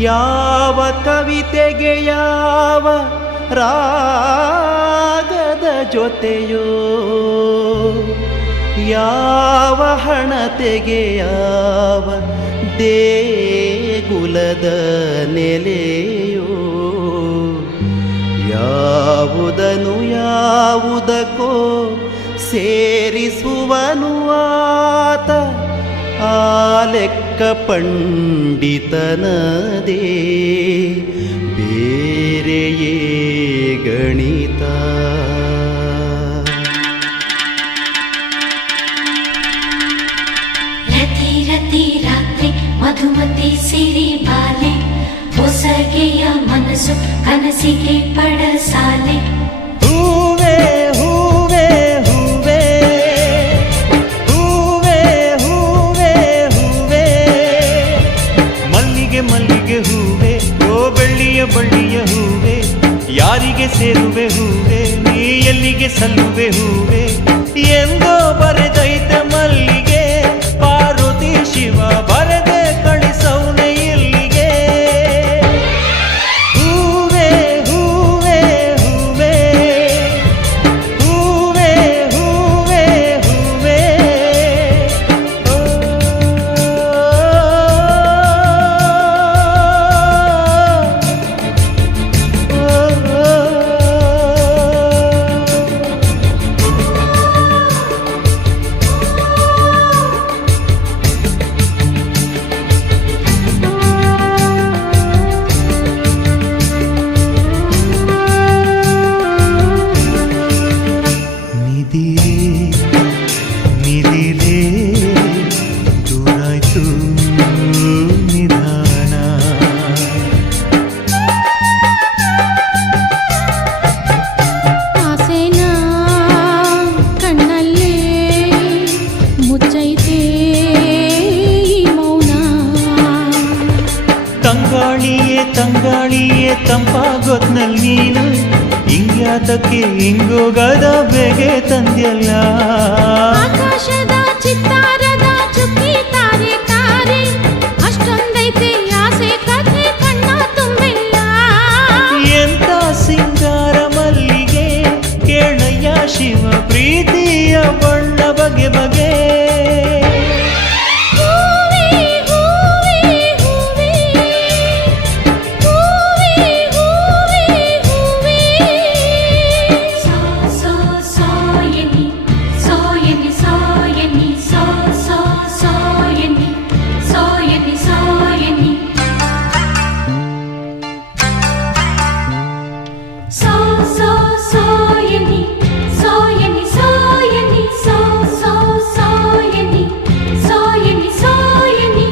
ಯಾವ ಕವಿತೆಗೆ ಯಾವ ರಾಗದ ಜೊತೆಯೋ, ಯಾವ ಹಣತೆಗೆ ಯಾವ ದೇಗುಲದ ನೆಲೆಯೋ, ಯಾವುದನು ಯಾವುದಕ್ಕೋ ಸೇರಿಸುವನು ಆತ, ಆ ಲೆಕ್ಕ ಪಂಡಿತನದೇ ಬೇರೆಯೇ ಗಣಿತ. ರತಿ ರತಿ ರಾತ್ರಿ ಮಧುಮತಿ ಸಿರಿ ಬಾಲೆ, ಹೊಸಗೆಯ ಮನಸ್ಸು ಕನಸಿಗೆ ಪಡಸಾಲೆ. ಹೂವೇ ಹೂವೇ ಹೂವೇ ಹೂವೇ ಹೂವೇ ಹೂವೇ, ಮಲ್ಲಿಗೆ ಮಲ್ಲಿಗೆ ಹೂವೇ, ಓ ಬೆಳ್ಳಿಯ ಬಳ್ಳಿಯ ಹೂವೇ, ಯಾರಿಗೆ ಸೇರುವೆ ಹೂವೇ, ನೀ ಎಲ್ಲಿಗೆ ಸಲ್ಲುವೆ ಹೂವೇ, ಎಂದೋ ಬರೆದೈತೆ ಮಲ್ಲಿಗೆ, ಪಾರ್ವತಿ ಶಿವ ಬರೆದೆ ಕಳಿಸೌನೆ ಇಲ್ಲಿಗೆ. ಹೂವೇ ಹೂವೇ ಹೂವೇ ಹೂವೇ ಹೂವೇ ಹೂವೇ, ಓ, ನಿದಿರೇ ದೂರಾಯ್ತು ನಿಧಾನ. ಆಸೆನಾ ಕಣ್ಣಲ್ಲೇ ಮುಚ್ಚೈತೆ ಈ ಮೌನ. ತಂಗಾಳಿಯೇ ತಂಗಾಳಿಯೇ ತಂಪಾಗೋದ್ನಲ್ಲಿ ನೀನು, ಹಿಂಗ್ಯಾತಕ್ಕೆ ಹಿಂಗೋಗದ ಬೇಗೆ ತಂದ್ಯಲ್ಲ. ಆಕಾಶದ ಚಿತ್ತಾರದ ಚುಕ್ಕಿ ತಾರೆ ತಾರೆ, ಅಷ್ಟೊಂದೈತೆ ಆಸೆ ಕಥೆ ಕಣ್ಣ ತುಂಬೆಲ್ಲ. ಎಂತ ಸಿಂಗಾರ ಮಲ್ಲಿಗೆ, ಕೇಳಯ್ಯ ಶಿವ ಪ್ರೀತಿಯ ಬಣ್ಣ ಬಗೆ ಬಗೆ. ಹೂವೇ ಹೂವೇ ಹೂವೇ ಹೂವೇ ಹೂವೇ ಹೂವೇ, ಸೋ ಸೋ ಸೋಯನಿ ಸೋಯನಿ ಸೋಯನಿ ಸೋ ಸೋ ಸೋಯನಿ ಸೋಯನಿ ಸೋಯನಿ, ಸೋ ಸೋ ಸೋಯನಿ ಸೋಯನಿ ಸೋಯನಿ ಸೋ ಸೋ ಸೋಯನಿ ಸೋಯನಿ ಸೋಯನಿ.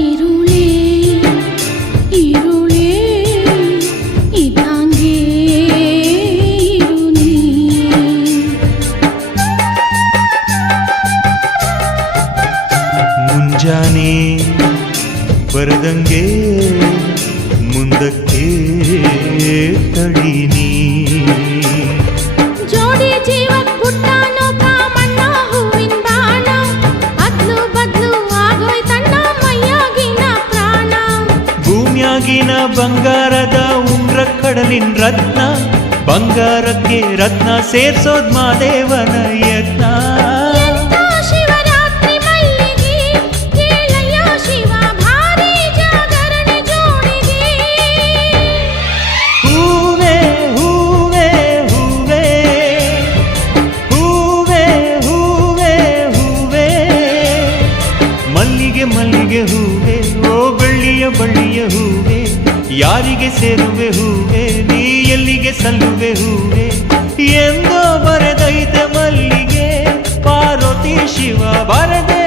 ಈರುಳೆ ಈರುಳೆ ಇದ್ದಂಗೆ ಇರು ನೀ, ಮುಂಜಾನೆ ಬರದಂಗೆ ಮುಂದಕ್ಕೆ ತಡೀನಿ. ಜೋಡಿ ಜೀವಕ್ ಪುಟ್ಟನೋ ಕಾಮಣ್ಣ ಹೂವಿನ ಬಾಣ, ಅದ್ಲು ಬದ್ಲು ಆಗೋಯ್ತಣ್ಣ ಮೈಯಾಗಿನ ಪ್ರಾಣ. ಭೂಮಿಯಾಗಿನ ಬಂಗಾರದ ಉಂಗ್ರ ಕಡಲಿನ ರತ್ನ, ಬಂಗಾರಕ್ಕೆ ರತ್ನ ಸೇರ್ಸೋದ್ ಮಾದೇವನ ಯತ್ನ. ಎಂಥ ಶಿವರಾತ್ರಿ ಮಲ್ಲಿಗೆ, ಕೇಳಯ್ಯ ಶಿವ ಭಾರಿ ಜಾಗರಣೆ ಜೋಡಿಗೆ. ಹೂವೇ ಹೂವೇ ಹೂವೇ ಹೂವೇ ಹೂವೇ ಹೂವೇ, ಮಲ್ಲಿಗೆ ಮಲ್ಲಿಗೆ ಹೂವೇ, ಓ ಬೆಳ್ಳಿಯ ಬಳ್ಳಿಯ ಹೂವೇ, ಯಾರಿಗೆ ಸೇರುವೆ ಹೂವೇ, ನೀ ಎಲ್ಲಿಗೆ ಸಲ್ಲುವೆ ಹೂವೇ, ಎಂದೋ ಬರೆದೈತೆ ಮಲ್ಲಿಗೆ, ಪಾರ್ವತಿ ಶಿವ ಬರೆದೆ